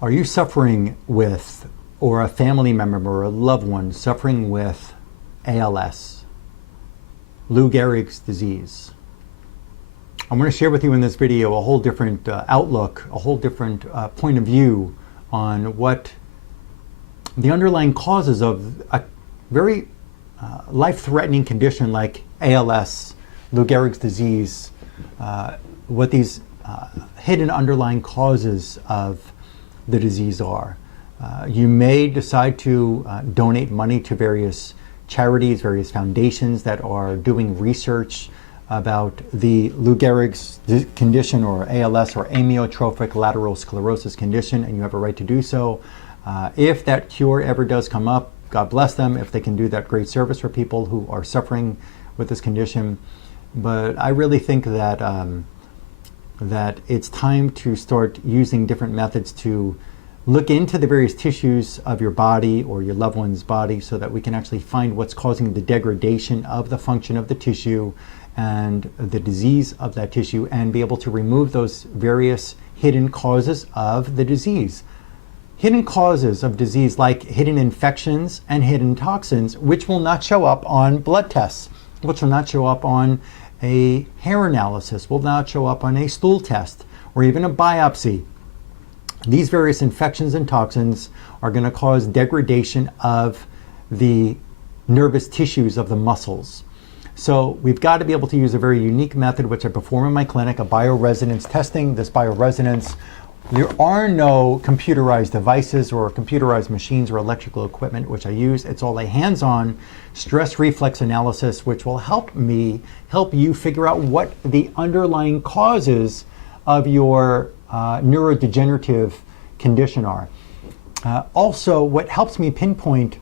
Are you suffering with, or a family member or a loved one suffering with ALS, Lou Gehrig's disease? I'm going to share with you in this video a whole different outlook, a whole different point of view on what the underlying causes of a very life-threatening condition like ALS, Lou Gehrig's disease, what these hidden underlying causes of the disease are. You may decide to donate money to various charities, various foundations that are doing research about the Lou Gehrig's condition, or ALS, or amyotrophic lateral sclerosis condition, and you have a right to do so. If that cure ever does come up, God bless them if they can do that great service for people who are suffering with this condition. But I really think that that it's time to start using different methods to look into the various tissues of your body or your loved one's body, so that we can actually find what's causing the degradation of the function of the tissue and the disease of that tissue, and be able to remove those various hidden causes of the disease. Hidden causes of disease like hidden infections and hidden toxins, which will not show up on blood tests, which will not show up on a hair analysis, will not show up on a stool test, or even a biopsy. These various infections and toxins are going to cause degradation of the nervous tissues of the muscles. So we've got to be able to use a very unique method, which I perform in my clinic, a bioresonance testing. This bioresonance, there are no computerized devices or computerized machines or electrical equipment which I use. It's all a hands-on stress reflex analysis, which will help you figure out what the underlying causes of your neurodegenerative condition are. Also, what helps me pinpoint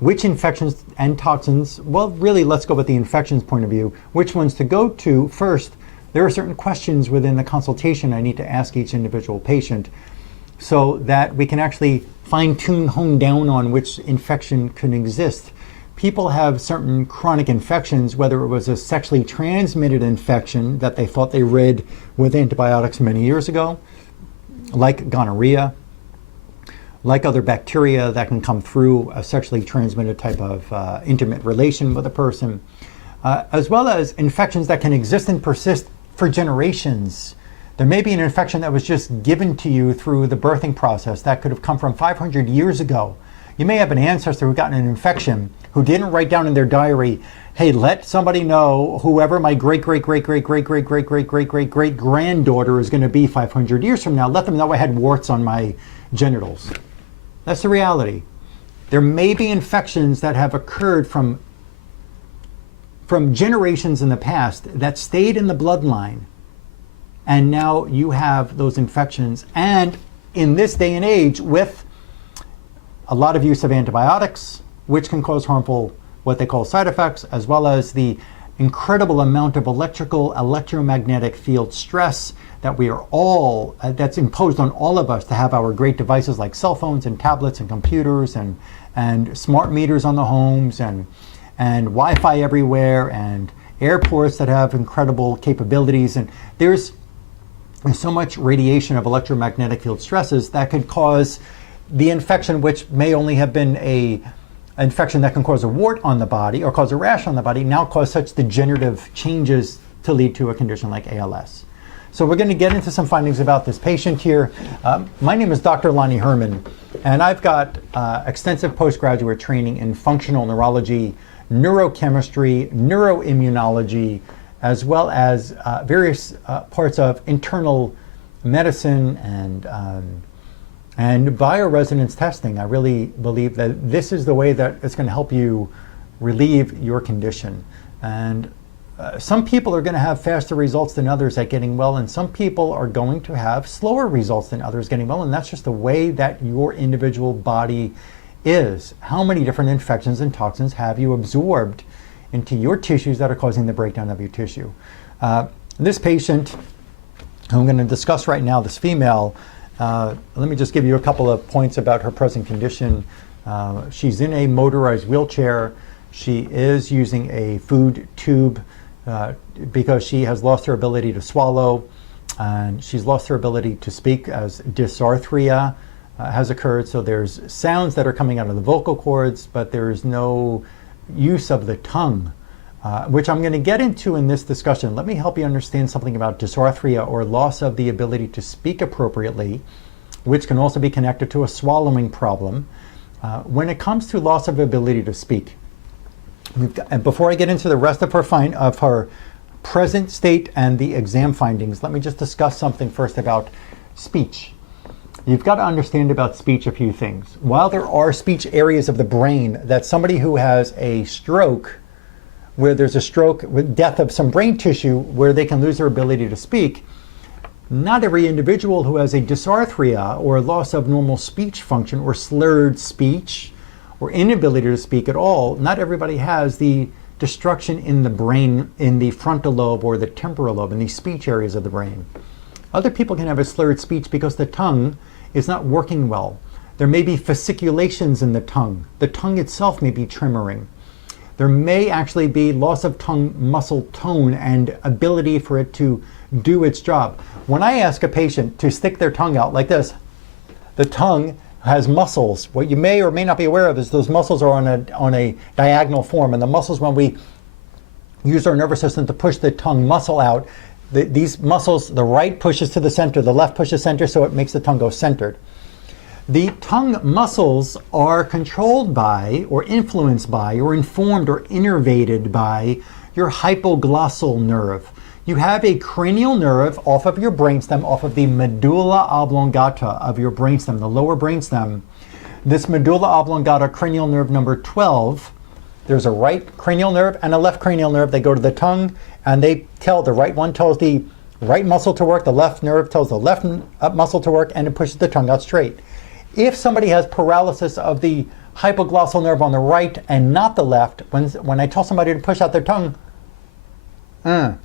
which infections and toxins, well, really, let's go with the infections point of view, which ones to go to first. There are certain questions within the consultation I need to ask each individual patient, so that we can actually fine-tune, hone down on which infection can exist. People have certain chronic infections, whether it was a sexually transmitted infection that they thought they rid with antibiotics many years ago, like gonorrhea, like other bacteria that can come through a sexually transmitted type of intimate relation with a person, as well as infections that can exist and persist for generations. There may be an infection that was just given to you through the birthing process that could have come from 500 years ago. You may have an ancestor who got an infection who didn't write down in their diary, hey, let somebody know, whoever my great-great-great-great-great-great-great-great-great-great-granddaughter is going to be 500 years from now, let them know I had warts on my genitals. That's the reality. There may be infections that have occurred from generations in the past that stayed in the bloodline, and now you have those infections. And in this day and age, with a lot of use of antibiotics, which can cause harmful, what they call side effects, as well as the incredible amount of electromagnetic field stress that we are all, that's imposed on all of us to have our great devices like cell phones and tablets and computers and smart meters on the homes and Wi-Fi everywhere and airports that have incredible capabilities. And there's so much radiation of electromagnetic field stresses that could cause the infection, which may only have been an infection that can cause a wart on the body or cause a rash on the body, now cause such degenerative changes to lead to a condition like ALS. So we're going to get into some findings about this patient here. My name is Dr. Lonnie Herman, and I've got extensive postgraduate training in functional neurology, neurochemistry, neuroimmunology, as well as various parts of internal medicine and bioresonance testing. I really believe that this is the way that it's going to help you relieve your condition. And some people are going to have faster results than others at getting well, and some people are going to have slower results than others getting well, and that's just the way that your individual body is. How many different infections and toxins have you absorbed into your tissues that are causing the breakdown of your tissue? This patient, who I'm going to discuss right now, this female, let me just give you a couple of points about her present condition. She's in a motorized wheelchair. She is using a food tube because she has lost her ability to swallow, and she's lost her ability to speak as dysarthria. has occurred. So there's sounds that are coming out of the vocal cords, but there is no use of the tongue, which I'm going to get into in this discussion. Let me help you understand something about dysarthria, or loss of the ability to speak appropriately, which can also be connected to a swallowing problem. When it comes to loss of ability to speak, and before I get into the rest of her present state and the exam findings, let me just discuss something first about speech. You've got to understand about speech a few things. While there are speech areas of the brain that somebody who has a stroke, where there's a stroke with death of some brain tissue where they can lose their ability to speak, not every individual who has a dysarthria or loss of normal speech function or slurred speech or inability to speak at all, not everybody has the destruction in the brain, in the frontal lobe or the temporal lobe, in these speech areas of the brain. Other people can have a slurred speech because the tongue is not working well. There may be fasciculations in the tongue. The tongue itself may be tremoring. There may actually be loss of tongue muscle tone and ability for it to do its job. When I ask a patient to stick their tongue out like this, the tongue has muscles. What you may or may not be aware of is those muscles are on a diagonal form, and the muscles, when we use our nervous system to push the tongue muscle out, these muscles, the right pushes to the center, the left pushes center, so it makes the tongue go centered. The tongue muscles are controlled by, or influenced by, or informed or innervated by your hypoglossal nerve. You have a cranial nerve off of your brainstem, off of the medulla oblongata of your brainstem, the lower brainstem. This medulla oblongata cranial nerve number 12, there's a right cranial nerve and a left cranial nerve. They go to the tongue, and the right one tells the right muscle to work, the left nerve tells the left muscle to work, and it pushes the tongue out straight. If somebody has paralysis of the hypoglossal nerve on the right and not the left, when I tell somebody to push out their tongue,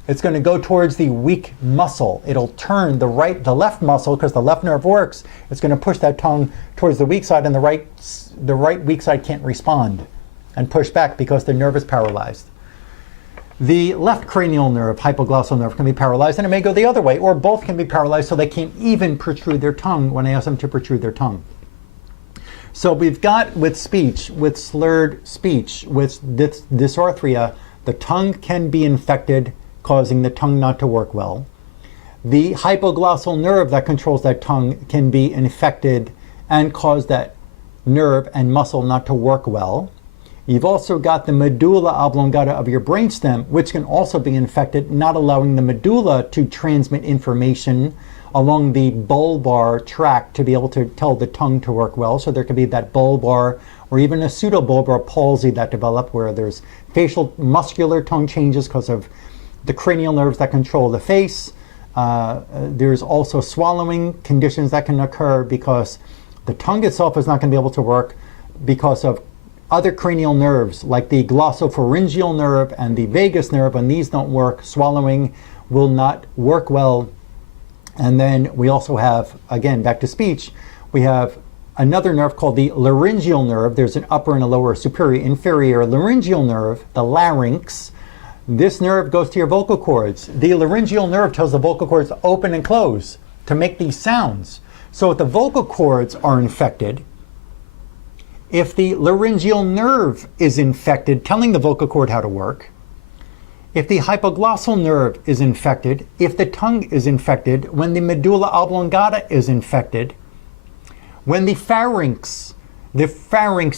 it's going to go towards the weak muscle. It'll turn the left muscle, because the left nerve works. It's going to push that tongue towards the weak side, and the right weak side can't respond and push back because the nerve is paralyzed. The left cranial nerve, hypoglossal nerve, can be paralyzed, and it may go the other way, or both can be paralyzed so they can't even protrude their tongue when I ask them to protrude their tongue. So we've got with speech, with slurred speech, with dysarthria, the tongue can be infected, causing the tongue not to work well. The hypoglossal nerve that controls that tongue can be infected and cause that nerve and muscle not to work well. You've also got the medulla oblongata of your brainstem, which can also be infected, not allowing the medulla to transmit information along the bulbar tract to be able to tell the tongue to work well. So there could be that bulbar or even a pseudobulbar palsy that develop, where there's facial muscular tone changes because of the cranial nerves that control the face. There's also swallowing conditions that can occur because the tongue itself is not going to be able to work because of other cranial nerves like the glossopharyngeal nerve and the vagus nerve. When these don't work, swallowing will not work well. And then we also have, again, back to speech, we have another nerve called the laryngeal nerve. There's an upper and a lower, superior, inferior laryngeal nerve, the larynx. This nerve goes to your vocal cords. The laryngeal nerve tells the vocal cords to open and close to make these sounds. So if the vocal cords are infected, if the laryngeal nerve is infected, telling the vocal cord how to work, if the hypoglossal nerve is infected, if the tongue is infected, when the medulla oblongata is infected, when the pharynx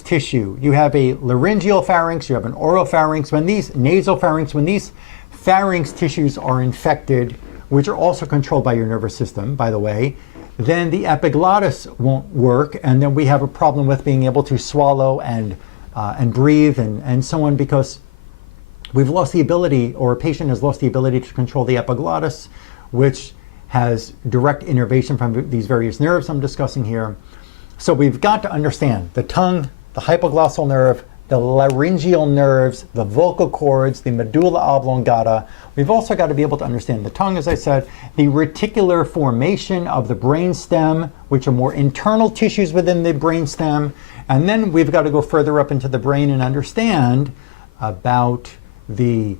tissue, you have a laryngeal pharynx, you have an oropharynx, when these nasopharynx, when these pharynx tissues are infected, which are also controlled by your nervous system, by the way, then the epiglottis won't work, and then we have a problem with being able to swallow and breathe and so on, because we've lost the ability, or a patient has lost the ability to control the epiglottis, which has direct innervation from these various nerves I'm discussing here. So we've got to understand the tongue, the hypoglossal nerve, the laryngeal nerves, the vocal cords, the medulla oblongata. We've also got to be able to understand the tongue, as I said, the reticular formation of the brainstem, which are more internal tissues within the brainstem. And then we've got to go further up into the brain and understand about the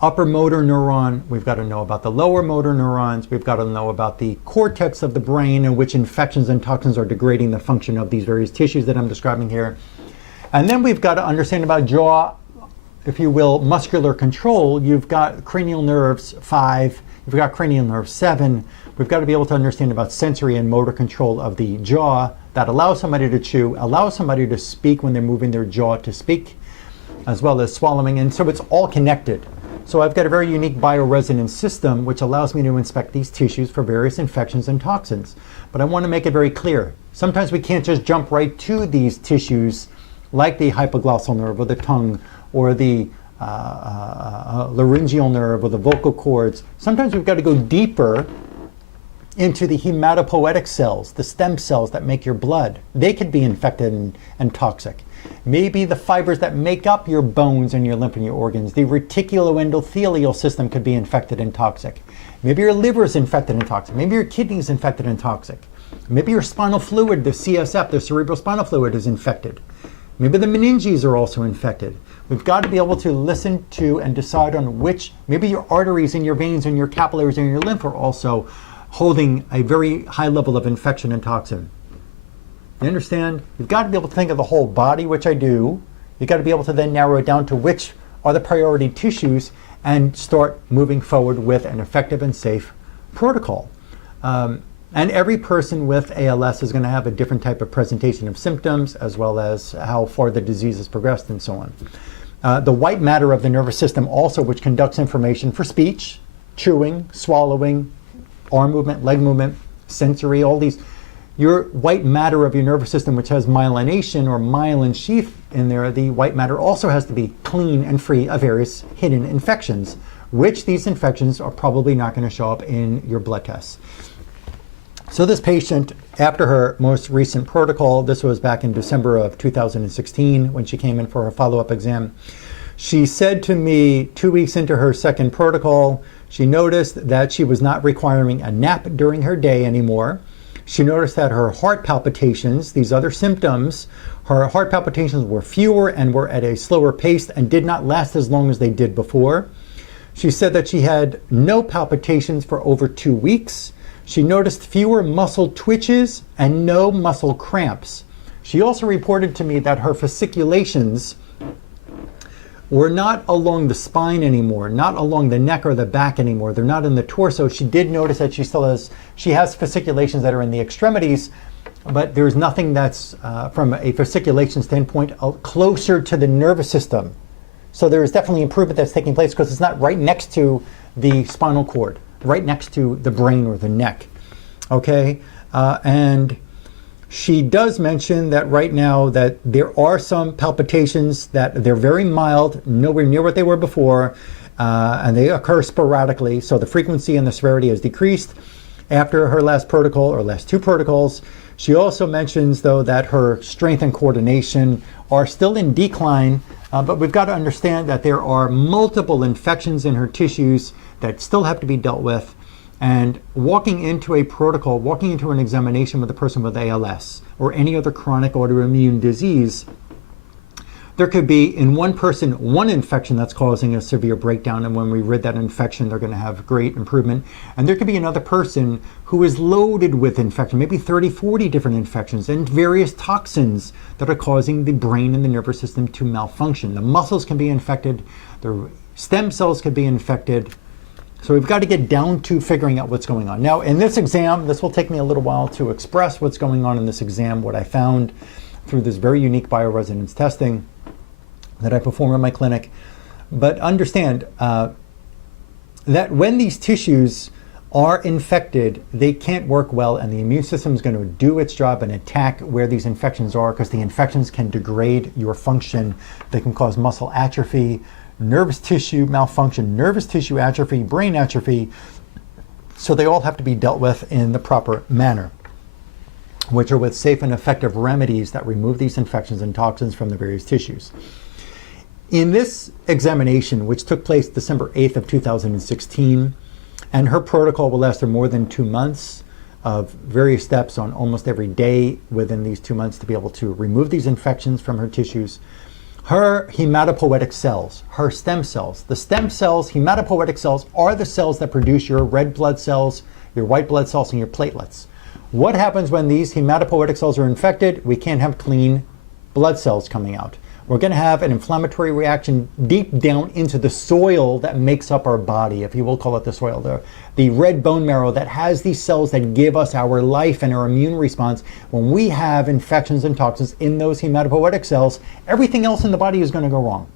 upper motor neuron. We've got to know about the lower motor neurons. We've got to know about the cortex of the brain and which infections and toxins are degrading the function of these various tissues that I'm describing here. And then we've got to understand about jaw, if you will, muscular control. You've got cranial nerves 5, you've got cranial nerve 7. We've got to be able to understand about sensory and motor control of the jaw that allows somebody to chew, allows somebody to speak when they're moving their jaw to speak, as well as swallowing. And so it's all connected. So I've got a very unique bioresonance system which allows me to inspect these tissues for various infections and toxins. But I want to make it very clear. Sometimes we can't just jump right to these tissues like the hypoglossal nerve or the tongue or the laryngeal nerve or the vocal cords. Sometimes we've got to go deeper into the hematopoietic cells, the stem cells that make your blood. They could be infected and toxic. Maybe the fibers that make up your bones and your lymph and your organs, the reticuloendothelial system could be infected and toxic. Maybe your liver is infected and toxic. Maybe your kidney is infected and toxic. Maybe your spinal fluid, the CSF, the cerebrospinal fluid, is infected. Maybe the meninges are also infected. We've got to be able to listen to and decide on which, maybe your arteries and your veins and your capillaries and your lymph are also holding a very high level of infection and toxin. You understand? You've got to be able to think of the whole body, which I do. You've got to be able to then narrow it down to which are the priority tissues and start moving forward with an effective and safe protocol. And every person with ALS is going to have a different type of presentation of symptoms, as well as how far the disease has progressed and so on. The white matter of the nervous system also, which conducts information for speech, chewing, swallowing, arm movement, leg movement, sensory, all these. Your white matter of your nervous system, which has myelination or myelin sheath in there, the white matter also has to be clean and free of various hidden infections, which these infections are probably not going to show up in your blood tests. So this patient, after her most recent protocol, this was back in December of 2016 when she came in for her follow-up exam, she said to me 2 weeks into her second protocol, she noticed that she was not requiring a nap during her day anymore. She noticed that her heart palpitations, these other symptoms, her heart palpitations were fewer and were at a slower pace and did not last as long as they did before. She said that she had no palpitations for over 2 weeks. She noticed fewer muscle twitches and no muscle cramps. She also reported to me that her fasciculations were not along the spine anymore, not along the neck or the back anymore. They're not in the torso. She did notice that she has fasciculations that are in the extremities, but there's nothing that's, from a fasciculation standpoint, closer to the nervous system. So there is definitely improvement that's taking place because it's not right next to the spinal cord, right next to the brain or the neck. Okay, and she does mention that right now that there are some palpitations that they're very mild, nowhere near what they were before, and they occur sporadically. So the frequency and the severity has decreased after her last protocol or last 2 protocols. She also mentions, though, that her strength and coordination are still in decline, but we've got to understand that there are multiple infections in her tissues that still have to be dealt with. And walking into a protocol, walking into an examination with a person with ALS or any other chronic autoimmune disease, there could be in one person one infection that's causing a severe breakdown, and when we rid that infection, they're going to have great improvement. And there could be another person who is loaded with infection, maybe 30, 40 different infections and various toxins that are causing the brain and the nervous system to malfunction. The muscles can be infected, the stem cells can be infected. So we've got to get down to figuring out what's going on. Now, in this exam, this will take me a little while to express what's going on in this exam, what I found through this very unique bioresonance testing that I perform in my clinic. But understand that when these tissues are infected, they can't work well, and the immune system is going to do its job and attack where these infections are, because the infections can degrade your function. They can cause muscle atrophy, nervous tissue malfunction, nervous tissue atrophy, brain atrophy. So they all have to be dealt with in the proper manner, which are with safe and effective remedies that remove these infections and toxins from the various tissues. In this examination, which took place December 8th of 2016, and her protocol will last for more than 2 months of various steps on almost every day within these 2 months to be able to remove these infections from her tissues. Her hematopoietic cells, her stem cells. The stem cells, hematopoietic cells, are the cells that produce your red blood cells, your white blood cells, and your platelets. What happens when these hematopoietic cells are infected? We can't have clean blood cells coming out. We're going to have an inflammatory reaction deep down into the soil that makes up our body, if you will call it the soil, the red bone marrow that has these cells that give us our life and our immune response. When we have infections and toxins in those hematopoietic cells, everything else in the body is going to go wrong.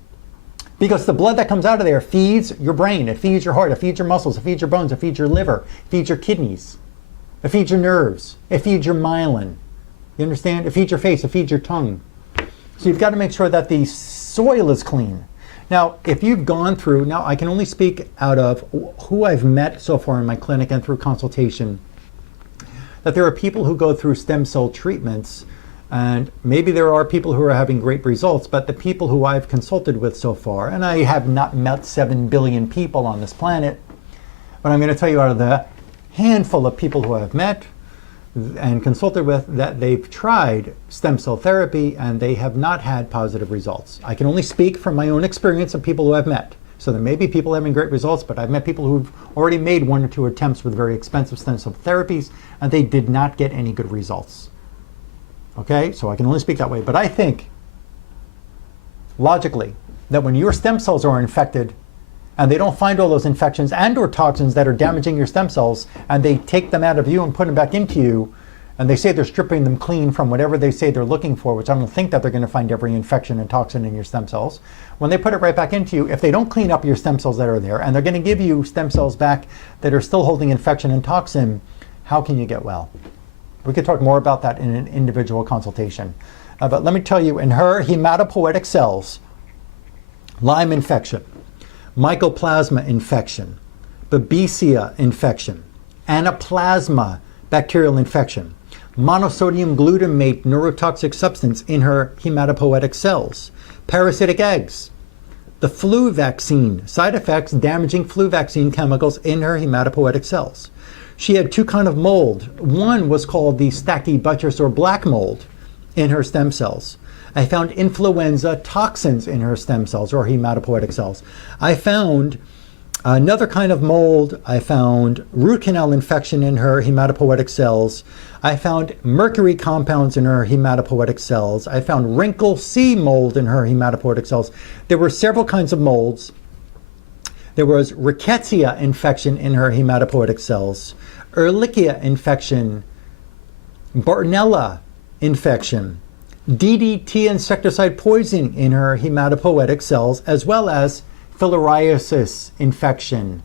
Because the blood that comes out of there feeds your brain, it feeds your heart, it feeds your muscles, it feeds your bones, it feeds your liver, it feeds your kidneys, it feeds your nerves, it feeds your myelin. You understand? It feeds your face, it feeds your tongue. So you've got to make sure that the soil is clean. Now, if you've gone through, now I can only speak out of who I've met so far in my clinic and through consultation, that there are people who go through stem cell treatments, and maybe there are people who are having great results, but the people who I've consulted with so far, and I have not met 7 billion people on this planet, but I'm going to tell you out of the handful of people who I've met and consulted with, that they've tried stem cell therapy and they have not had positive results. I can only speak from my own experience of people who I've met. So there may be people having great results, but I've met people who've already made 1 or 2 attempts with very expensive stem cell therapies and they did not get any good results. Okay, so I can only speak that way. But I think, logically, that when your stem cells are infected and they don't find all those infections and or toxins that are damaging your stem cells, and they take them out of you and put them back into you, and they say they're stripping them clean from whatever they say they're looking for, which I don't think that they're going to find every infection and toxin in your stem cells. When they put it right back into you, if they don't clean up your stem cells that are there, and they're going to give you stem cells back that are still holding infection and toxin, how can you get well? We could talk more about that in an individual consultation. But let me tell you, in her hematopoietic cells, Lyme infection, Mycoplasma infection, Babesia infection, Anaplasma bacterial infection, monosodium glutamate neurotoxic substance in her hematopoietic cells, parasitic eggs, the flu vaccine, side effects damaging flu vaccine chemicals in her hematopoietic cells. She had 2 kinds of mold. One was called the Stachybotrys or black mold in her stem cells. I found influenza toxins in her stem cells or hematopoietic cells. I found another kind of mold. I found root canal infection in her hematopoietic cells. I found mercury compounds in her hematopoietic cells. I found wrinkle C mold in her hematopoietic cells. There were several kinds of molds. There was rickettsia infection in her hematopoietic cells, Ehrlichia infection, Bartonella infection, DDT insecticide poisoning in her hematopoietic cells, as well as Filariasis infection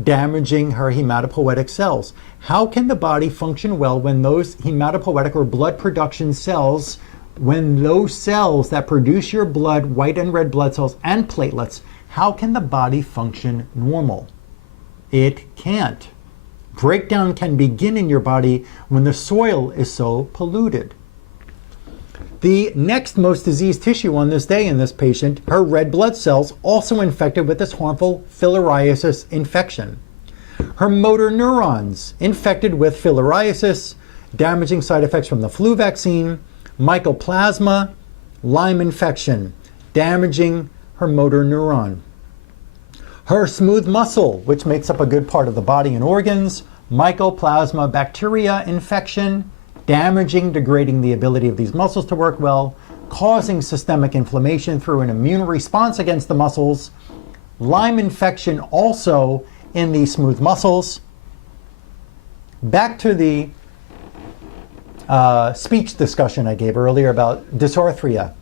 damaging her hematopoietic cells. How can the body function well when those hematopoietic or blood production cells, when those cells that produce your blood, white and red blood cells and platelets, how can the body function normal? It can't. Breakdown can begin in your body when the soil is so polluted. The next most diseased tissue on this day in this patient, her red blood cells, also infected with this harmful filariasis infection. Her motor neurons infected with filariasis, damaging side effects from the flu vaccine, mycoplasma, Lyme infection, damaging her motor neuron. Her smooth muscle, which makes up a good part of the body and organs, mycoplasma bacteria infection, damaging, degrading the ability of these muscles to work well, causing systemic inflammation through an immune response against the muscles, Lyme infection also in the smooth muscles. Back to the speech discussion I gave earlier about dysarthria.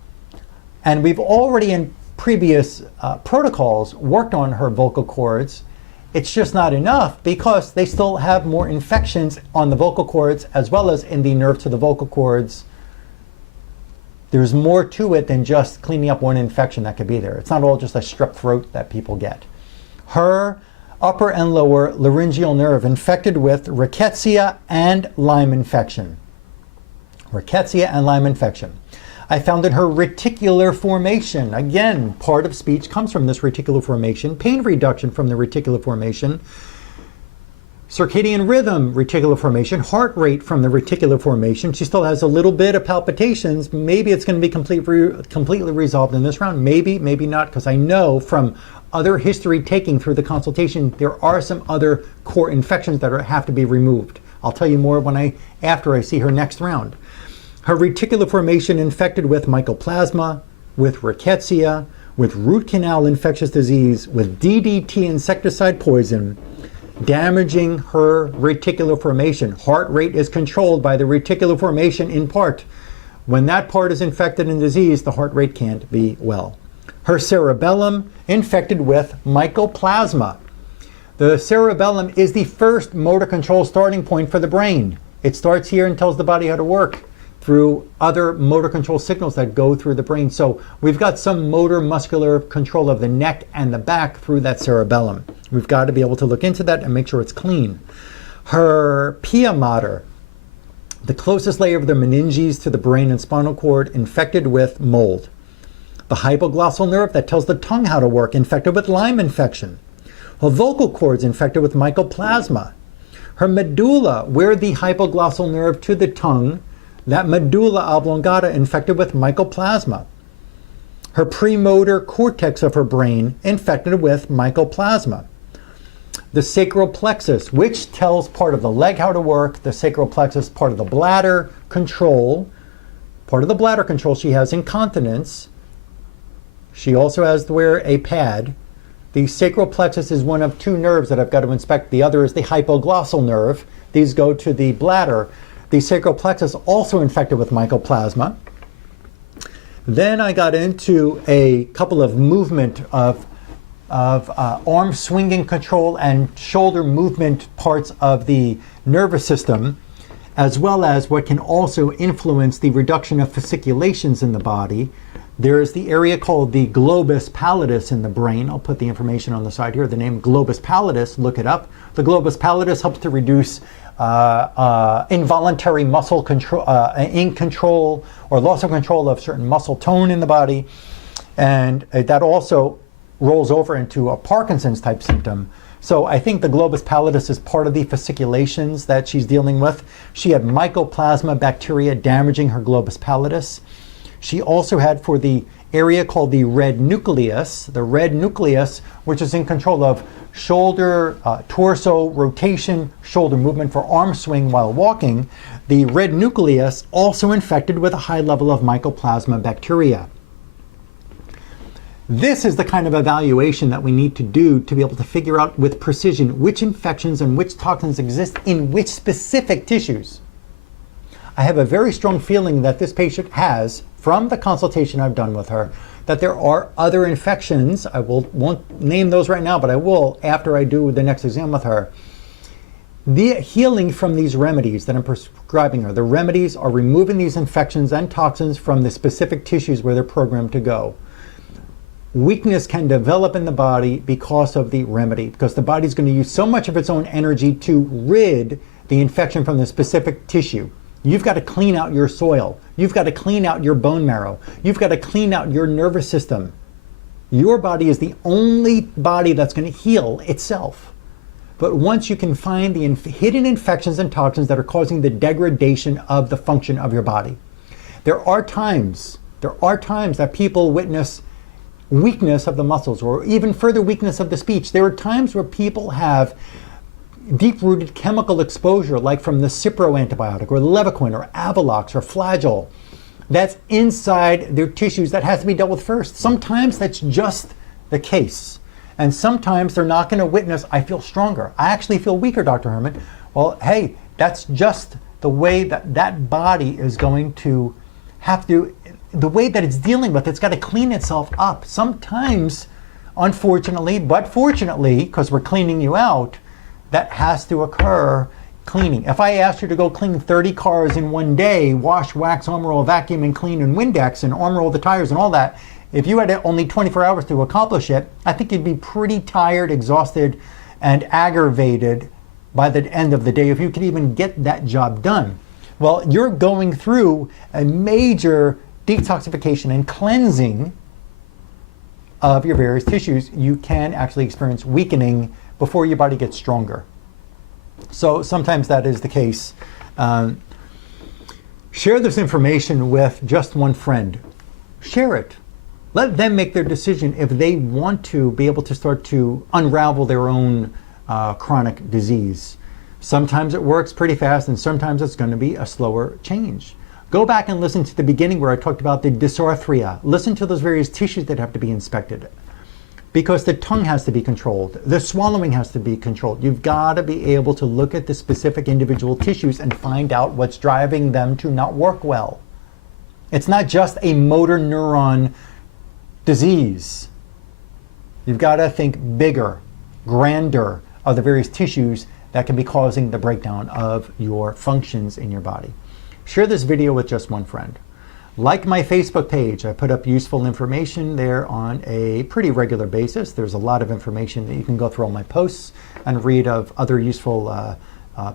And we've already in previous protocols worked on her vocal cords. It's just not enough because they still have more infections on the vocal cords as well as in the nerve to the vocal cords. There's more to it than just cleaning up one infection that could be there. It's not all just a strep throat that people get. Her upper and lower laryngeal nerve infected with rickettsia and Lyme infection. Rickettsia and Lyme infection. I found in her reticular formation. Again, part of speech comes from this reticular formation. Pain reduction from the reticular formation. Circadian rhythm, reticular formation, heart rate from the reticular formation. She still has a little bit of palpitations. Maybe it's going to be completely resolved in this round. Maybe, maybe not, because I know from other history taking through the consultation, there are some other core infections that have to be removed. I'll tell you more after I see her next round. Her reticular formation infected with mycoplasma, with rickettsia, with root canal infectious disease, with DDT insecticide poison, damaging her reticular formation. Heart rate is controlled by the reticular formation in part. When that part is infected and diseased, the heart rate can't be well. Her cerebellum infected with mycoplasma. The cerebellum is the first motor control starting point for the brain. It starts here and tells the body how to work through other motor control signals that go through the brain. So we've got some motor muscular control of the neck and the back through that cerebellum. We've got to be able to look into that and make sure it's clean. Her pia mater, the closest layer of the meninges to the brain and spinal cord, infected with mold. The hypoglossal nerve that tells the tongue how to work, infected with Lyme infection. Her vocal cords infected with mycoplasma. Her medulla, where the hypoglossal nerve to the tongue, that medulla oblongata, infected with mycoplasma. Her premotor cortex of her brain infected with mycoplasma. The sacral plexus, which tells part of the leg how to work, the sacral plexus, part of the bladder control. Part of the bladder control, she has incontinence. She also has to wear a pad. The sacral plexus is one of two nerves that I've got to inspect. The other is the hypoglossal nerve. These go to the bladder. The sacral plexus also infected with mycoplasma. Then I got into a couple of movement of arm swinging control and shoulder movement parts of the nervous system, as well as what can also influence the reduction of fasciculations in the body. There's the area called the globus pallidus in the brain. I'll put the information on the side here. The name globus pallidus, look it up. The globus pallidus helps to reduce involuntary muscle control, control or loss of control of certain muscle tone in the body. And that also rolls over into a Parkinson's type symptom. So I think the globus pallidus is part of the fasciculations that she's dealing with. She had mycoplasma bacteria damaging her globus pallidus. She also had, for the area called the red nucleus, which is in control of shoulder, torso rotation, shoulder movement for arm swing while walking. The red nucleus also infected with a high level of mycoplasma bacteria. This is the kind of evaluation that we need to do to be able to figure out with precision which infections and which toxins exist in which specific tissues. I have a very strong feeling that this patient has, from the consultation I've done with her, that there are other infections. I won't name those right now, but I will after I do the next exam with her. The healing from these remedies that I'm prescribing her, the remedies are removing these infections and toxins from the specific tissues where they're programmed to go. Weakness can develop in the body because of the remedy, because the body's going to use so much of its own energy to rid the infection from the specific tissue. You've got to clean out your soil. You've got to clean out your bone marrow. You've got to clean out your nervous system. Your body is the only body that's going to heal itself. But once you can find the hidden infections and toxins that are causing the degradation of the function of your body. There are times that people witness weakness of the muscles or even further weakness of the speech. There are times where people have deep-rooted chemical exposure, like from the Cipro antibiotic or Levaquin or Avelox or Flagyl, that's inside their tissues that has to be dealt with first. Sometimes that's just the case. And sometimes they're not going to witness, I feel stronger. I actually feel weaker, Dr. Herman. Well, hey, that's just the way that body is going to have to, the way that it's dealing with, it's got to clean itself up. Sometimes, unfortunately, but fortunately, because we're cleaning you out, that has to occur cleaning. If I asked you to go clean 30 cars in one day, wash, wax, armor roll, vacuum, and clean, and Windex, and armor roll the tires and all that, if you had only 24 hours to accomplish it, I think you'd be pretty tired, exhausted, and aggravated by the end of the day if you could even get that job done. Well, you're going through a major detoxification and cleansing of your various tissues. You can actually experience weakening before your body gets stronger. So sometimes that is the case. Share this information with just one friend. Share it. Let them make their decision if they want to be able to start to unravel their own chronic disease. Sometimes it works pretty fast, and sometimes it's going to be a slower change. Go back and listen to the beginning where I talked about the dysarthria. Listen to those various tissues that have to be inspected, because the tongue has to be controlled. The swallowing has to be controlled. You've got to be able to look at the specific individual tissues and find out what's driving them to not work well. It's not just a motor neuron disease. You've got to think bigger, grander of the various tissues that can be causing the breakdown of your functions in your body. Share this video with just one friend. Like my Facebook page. I put up useful information there on a pretty regular basis. There's a lot of information that you can go through all my posts and read of other useful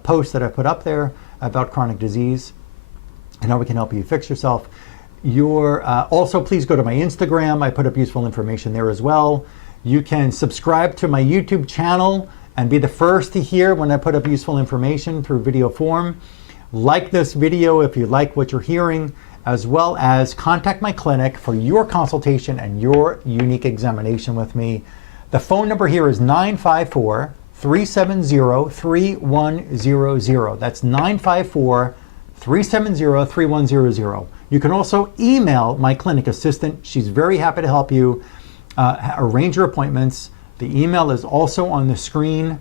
posts that I put up there about chronic disease and how we can help you fix yourself. Also, please go to my Instagram. I put up useful information there as well. You can subscribe to my YouTube channel and be the first to hear when I put up useful information through video form. Like this video if you like what you're hearing, as well as contact my clinic for your consultation and your unique examination with me. The phone number here is 954-370-3100. That's 954-370-3100. You can also email my clinic assistant. She's very happy to help you arrange your appointments. The email is also on the screen.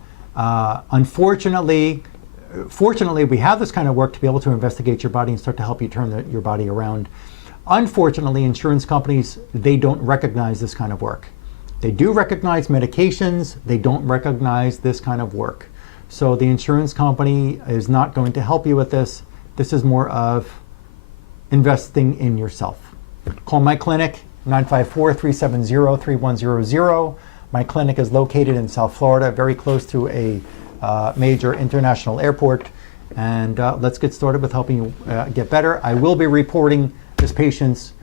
Fortunately, we have this kind of work to be able to investigate your body and start to help you turn your body around. Unfortunately, insurance companies, they don't recognize this kind of work. They do recognize medications. They don't recognize this kind of work. So the insurance company is not going to help you with this. This is more of investing in yourself. Call my clinic, 954-370-3100. My clinic is located in South Florida, very close to a major international airport. And let's get started with helping you get better. I will be reporting this patient's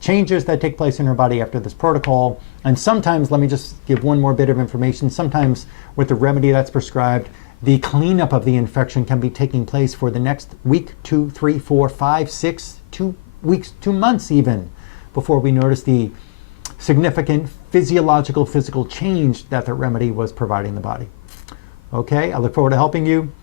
changes that take place in her body after this protocol. And sometimes, let me just give one more bit of information, sometimes with the remedy that's prescribed, the cleanup of the infection can be taking place for the next week, 2, 3, 4, 5, 6, 2 weeks, 2 months even, before we notice the significant physical change that the remedy was providing the body. Okay, I look forward to helping you.